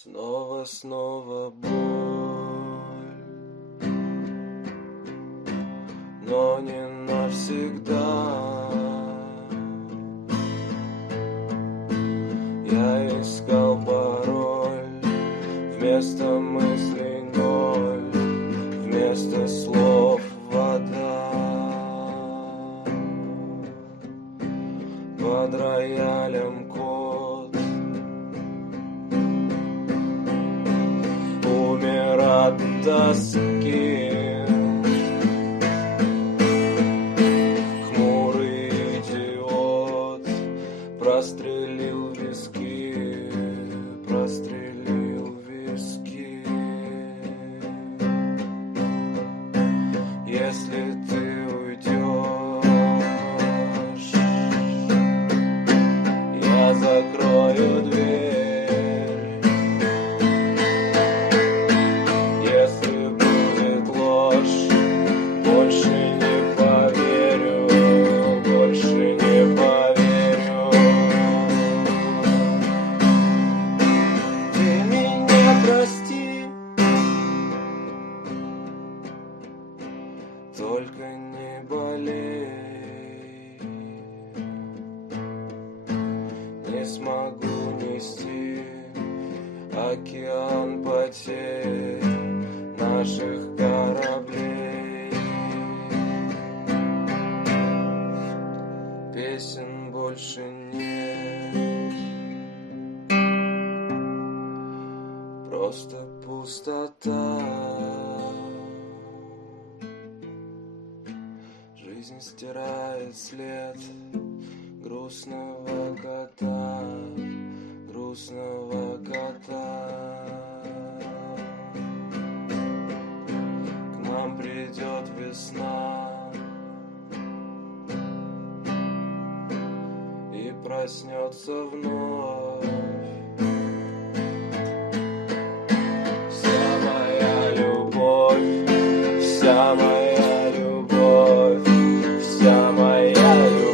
Снова боль, но не навсегда. Я искал пароль, вместо мыслей ноль, вместо слов вода. Под роялем кот умер от тоски. Хмурый идиот прострелил виски, прострелил виски. Если ты уйдешь, я закрою дверь. Если будет ложь, больше не поверю, больше не поверю. Ты меня прости, только не болей. Не смогу нести океан потерь наших кораблей. Песен больше нет, просто пустота. Жизнь стирает след грустного кота, грустного кота. К нам придет весна и проснется вновь. Вся моя любовь, вся моя любовь, вся моя любовь.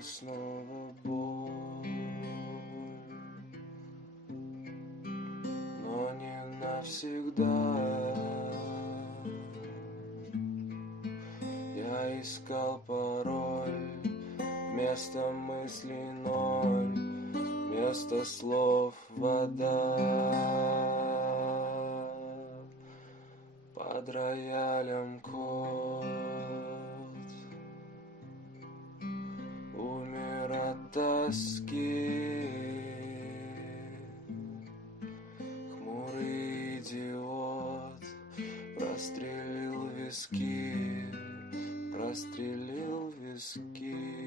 Снова боль, но не навсегда. Я искал пароль, вместо мыслей ноль, вместо слов вода. Под роялем кот умер от тоски. Хмурый идиот прострелил виски, прострелил виски.